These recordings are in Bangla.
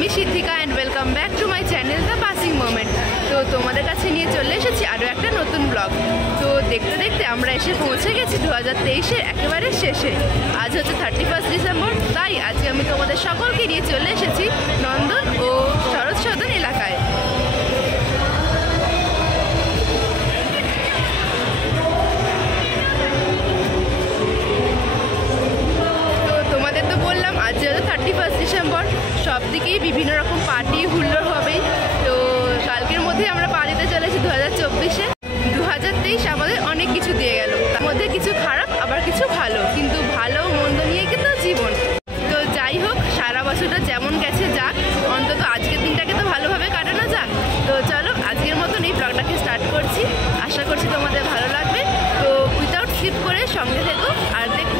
আমি Siddhika and welcome back to my channel the passing moment. তো তোমাদের কাছে নিয়ে চলে এসেছি আরও একটা নতুন ব্লগ। তো দেখতে দেখতে আমরা এসে পৌঁছে গেছি 2023-এর একেবারে শেষে। আজ হচ্ছে 31 ডিসেম্বর, তাই আজকে আমি তোমাদের সকলকে নিয়ে চলে এসেছি নন্দন ও শরৎ সদন এলাকায়। আজ যেহেতু 31 ডিসেম্বর, সব দিকেই বিভিন্ন রকম পার্টি হুল্লোড় হবে। তো কালকের মধ্যে আমরা পা দিতে চলেছি 2024-এ। 2023 আমাদের অনেক কিছু দিয়ে গেল, তার মধ্যে কিছু খারাপ আবার কিছু ভালো, কিন্তু ভালো মন্দ নিয়ে কিন্তু জীবন। তো যাই হোক, সারা বছরটা যেমন গেছে যাক, অন্তত আজকের দিনটাকে তো ভালোভাবে কাটানো যাক। তো চলো আজকের মতন এই ব্লগটাকে স্টার্ট করছি। আশা করছি তোমাদের ভালো লাগবে। তো উইদাউট স্কিপ করে সঙ্গে থেকো আর দেখো।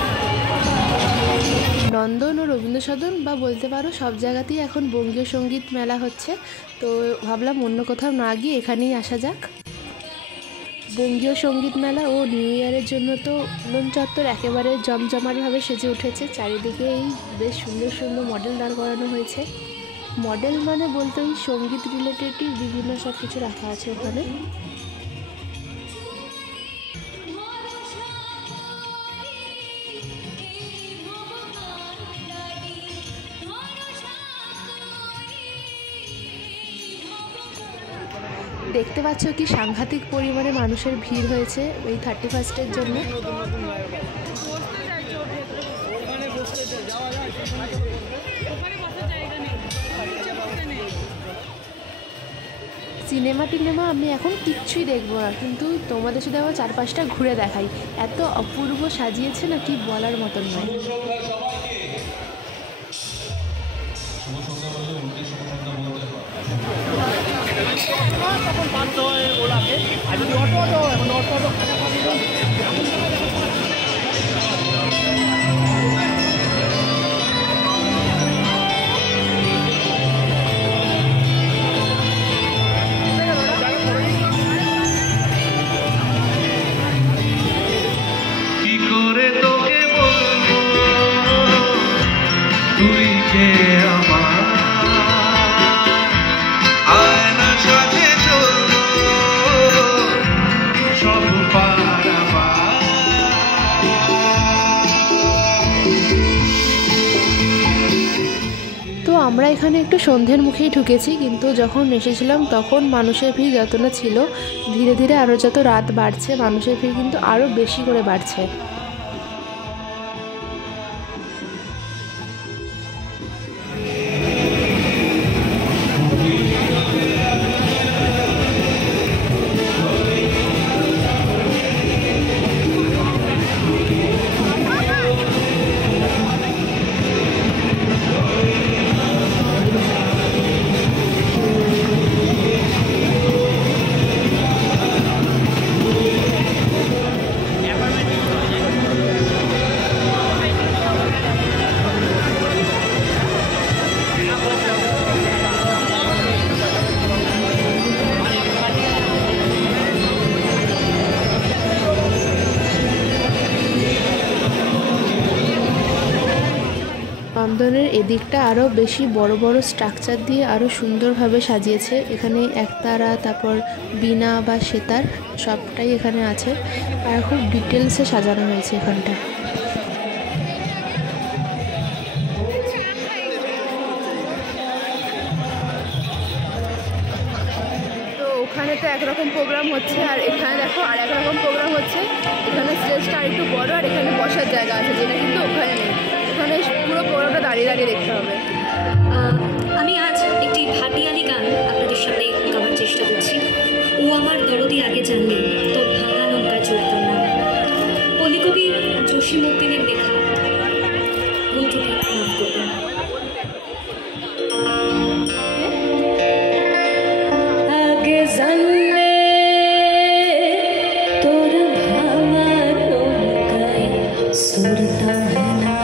নন্দন ও রবীন্দ্র সদন বা বলতে পারো সব জায়গাতেই এখন বঙ্গীয় সঙ্গীত মেলা হচ্ছে। তো ভাবলাম অন্য কোথাও না গিয়ে এখানেই আসা যাক। বঙ্গীয় সঙ্গীত মেলা ও নিউ ইয়ারের জন্য তো উলন চত্বর একেবারে জমজমাটভাবে সেজে উঠেছে। চারিদিকে এই বেশ সুন্দর সুন্দর মডেল দাঁড় করানো হয়েছে। মডেল মানে বলতে ওই সঙ্গীত রিলেটেডই বিভিন্ন সব কিছু রাখা আছে ওখানে। দেখতে পাচ্ছ কি সাংঘাতিক পরিমাণে মানুষের ভিড় হয়েছে এই 31-এর জন্য। সিনেমা আমি এখন কিচ্ছুই দেখবো না, কিন্তু তোমাদের সাথে আবার চারপাশটা ঘুরে দেখাই। এত অপূর্ব সাজিয়েছে না, কি বলার মতন নয়। আমরা এখানে একটু সন্ধ্যের মুখেই ঢুকেছি, কিন্তু যখন এসেছিলাম তখন মানুষের ভিড় যত না ছিল, ধীরে ধীরে আরও যত রাত বাড়ছে মানুষের ভিড় কিন্তু আরও বেশি করে বাড়ছে। নন্দনের এদিকটা আরও বেশি বড় বড় স্ট্রাকচার দিয়ে আরও সুন্দরভাবে সাজিয়েছে। এখানে একতারা, তারপর বীণা বা সেতার সবটাই এখানে আছে, আর খুব ডিটেলসে সাজানো হয়েছে এখানটা। তো ওখানে তো একরকম প্রোগ্রাম হচ্ছে, আর এখানে দেখো আর একরকম প্রোগ্রাম হচ্ছে। এখানে স্টেজটা আর একটু বড়, আর এখানে বসার জায়গা আছে, যেটা কিন্তু ওখানে নেই। ওখানে পুরো প্রোগ্রামটা দাঁড়িয়ে দাঁড়িয়ে দেখতে হবে। আমি আজ একটি ভাটিয়ালি গান আপনাদের সামনে গাওয়ার চেষ্টা করছি। ও আমার দরদি আগে জানলে তোর ভাঙা নৌকায় চলতাম না। কলিকবি জসীমউদ্দিনের লেখা, ভুল ত্রুটি মাফ করবেন। আগে জানলে তোর ভাঙা নৌকায় চলতাম না।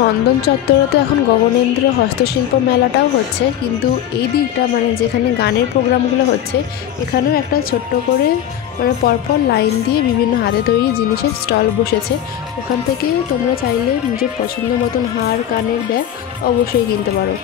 নন্দন চত্বরে তো এখন গগনেন্দ্র হস্তশিল্প মেলাটাও হচ্ছে, কিন্তু এই দিকটা মানে যেখানে গানের প্রোগ্রামগুলো হচ্ছে এখানেও একটা ছোট্ট করে মানে পরপর লাইন দিয়ে বিভিন্ন হাতে তৈরি জিনিসের স্টল বসেছে। ওখান থেকে তোমরা চাইলে নিজের পছন্দ মতন হার, কানের, ব্যাগ অবশ্যই কিনতে পারো।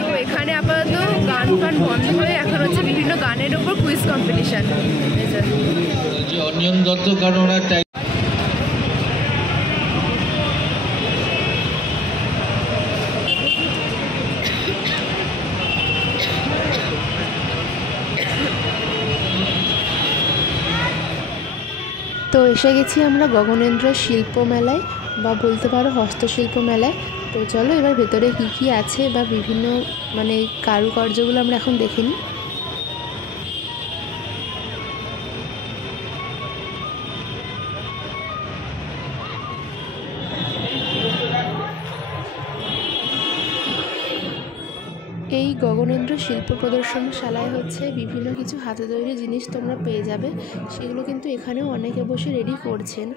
তো এখানে আপাতত গান ফান বন্ধ হয়ে এখন হচ্ছে বিভিন্ন গানের ওপর কুইজ কম্পিটিশন। অনিয়ন দত্ত কারণ ওনার তো এসে গেছি আমরা গগনেন্দ্র শিল্প মেলায় বা বলতে পারো হস্তশিল্প মেলায়। তো চলো এবার ভেতরে কি কি আছে বা বিভিন্ন মানে কারুকার্যগুলো আমরা এখন দেখে নিই। এই গগনেন্দ্র শিল্প প্রদর্শনশালায় হচ্ছে বিভিন্ন কিছু হাতে তৈরি জিনিস তোমরা পেয়ে যাবে। সেগুলো কিন্তু এখানেও অনেকে বসে রেডি করছেন।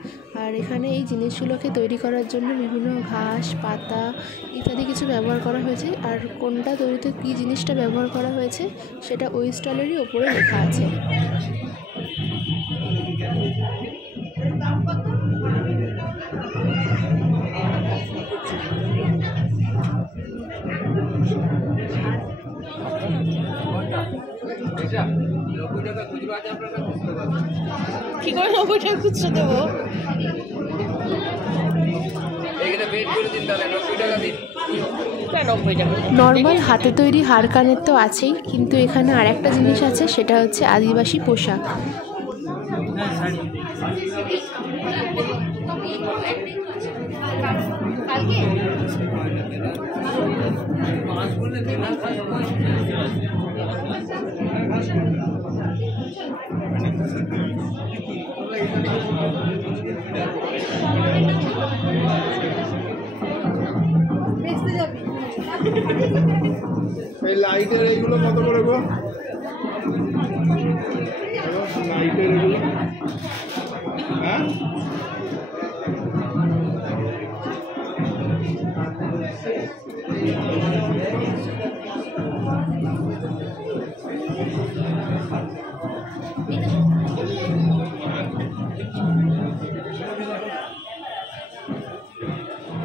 আর এখানে এই জিনিসগুলোকে তৈরি করার জন্য বিভিন্ন ঘাস, পাতা ইত্যাদি কিছু ব্যবহার করা হয়েছে। আর কোনটা তৈরিতে কী জিনিসটা ব্যবহার করা হয়েছে সেটা ওই স্টলেরই ওপরে লেখা আছে। কি করে 90 টাকা খুচরো দেবো? নর্মাল হাতে তৈরি হার কানের তো আছেই, কিন্তু এখানে আর একটা জিনিস আছে, সেটা হচ্ছে আদিবাসী পোশাক। এই লাইটের এইগুলো কত করে গো? লাইটের এগুলো হ্যাঁ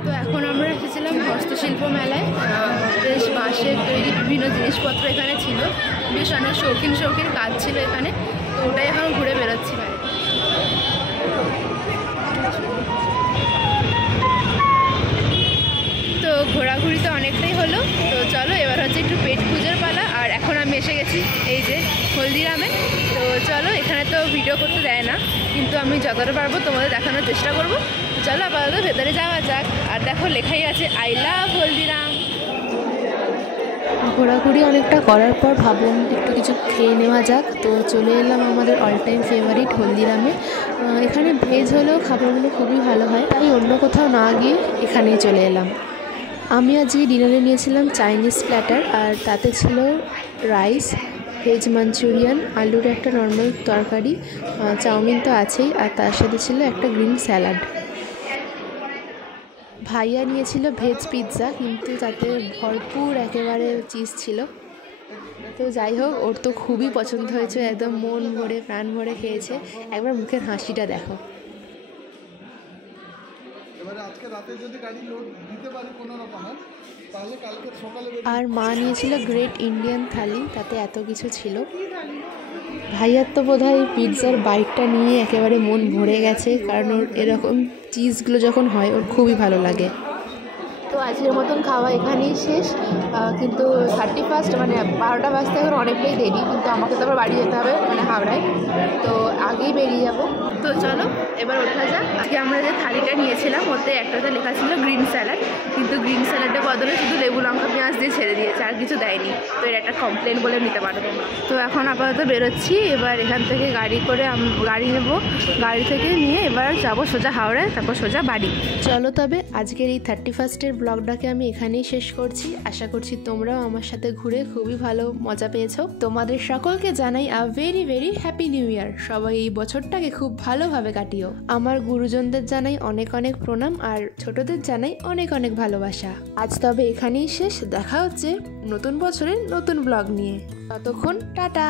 তো এখন আমরা এসেছিলাম হস্তশিল্প মেলায়। বেশ বাঁশের তৈরি বিভিন্ন জিনিসপত্র এখানে ছিল, বেশ অনেক শৌখিন শৌখিন কাজ ছিল এখানে। তো ওটাই এখন ঘুরে বেরোচ্ছি বাইরে। তো ঘোরাঘুরি তো অনেকটাই হলো। তো চলো এবার হচ্ছে একটু পেট পুজোর পালা। আর এখন আমি এসে গেছি এই যে হলদিরামে। তো চলো, এখানে তো ভিডিও করতে দেয় না, কিন্তু আমি যতটা পারবো তোমাদের দেখানোর চেষ্টা করবো। চলো আপাতত ভেতরে যাওয়া যাক। আর দেখো লেখাই আছে আই লাভ হলদিরাম। ঘোরাঘুরি অনেকটা করার পর ভাবলাম একটু কিছু খেয়ে নেওয়া যাক। তো চলে এলাম আমাদের অল টাইম ফেভারিট হলদিরামে। এখানে ভেজ হলেও খাবারগুলো খুবই ভালো হয়, তাই অন্য কোথাও না গিয়ে এখানেই চলে এলাম। আমি আজকে ডিনারে নিয়েছিলাম চাইনিজ প্ল্যাটার, আর তাতে ছিল রাইস, ভেজ মাঞ্চুরিয়ান, আলুর একটা নর্মাল তরকারি, চাউমিন তো আছেই, আর তার সাথে ছিল একটা গ্রিন স্যালাড। ভাইয়া নিয়েছিল ভেজ পিৎজা, কিন্তু তাতে ভরপুর একেবারে চিজ ছিল। তো যাই হোক, ওর তো খুবই পছন্দ হয়েছে, একদম মন ভরে প্রাণ ভরে খেয়েছে। একবার মুখের হাসিটা দেখো। আর মা নিয়েছিল গ্রেট ইন্ডিয়ান থালি, তাতে এত কিছু ছিল। ভাইয়ার তো বোধহয় পিৎজার বাইটটা নিয়ে একেবারে মন ভরে গেছে, কারণ ওর এরকম চিজগুলো যখন হয় ওর খুবই ভালো লাগে। তো আজকের মতন খাওয়া এখানেই শেষ, কিন্তু 31 মানে 12টা বাজতে এখন অনেকটাই দেরি, কিন্তু আমাকে তো আবার বাড়ি যেতে হবে, মানে হাওড়ায়, তো আগেই বেরিয়ে যাব। তো চলো এবার ওঠা যাক। আজকে আমরা যে থালিটা নিয়েছিলাম ওতে একটাতে লেখা ছিল গ্রিন স্যালাড, কিন্তু গ্রিন স্যালাডের বদলে শুধু লেবু লঙ্কা পেঁয়াজ দিয়ে ছেড়ে দিয়েছে, আর কিছু দেয়নি। তো এর একটা কমপ্লেন বলে নিতে পারো তোমরা। তো এখন আপাতত বেরোচ্ছি, এবার এখান থেকে গাড়ি করে গাড়ি নেব, গাড়ি থেকে নিয়ে এবার যাবো সোজা হাওড়ায়, তারপর সোজা বাড়ি। চলো তবে আজকের এই 31st ব্লগটাকে আমি এখানেই শেষ করছি। আশা করছি তোমরাও আমার সাথে ঘুরে খুবই ভালো মজা পেয়েছো। তোমাদের সকলকে জানাই a very very happy new year. সবাই এই বছরটাকে খুব ভালোভাবে কাটিও। আমার গুরুজনদের জানাই অনেক অনেক প্রণাম, আর ছোটদের জানাই অনেক অনেক ভালোবাসা। আজ তবে এখানেই শেষ, দেখা হচ্ছে নতুন বছরের নতুন ব্লগ নিয়ে। ততক্ষণ টাটা।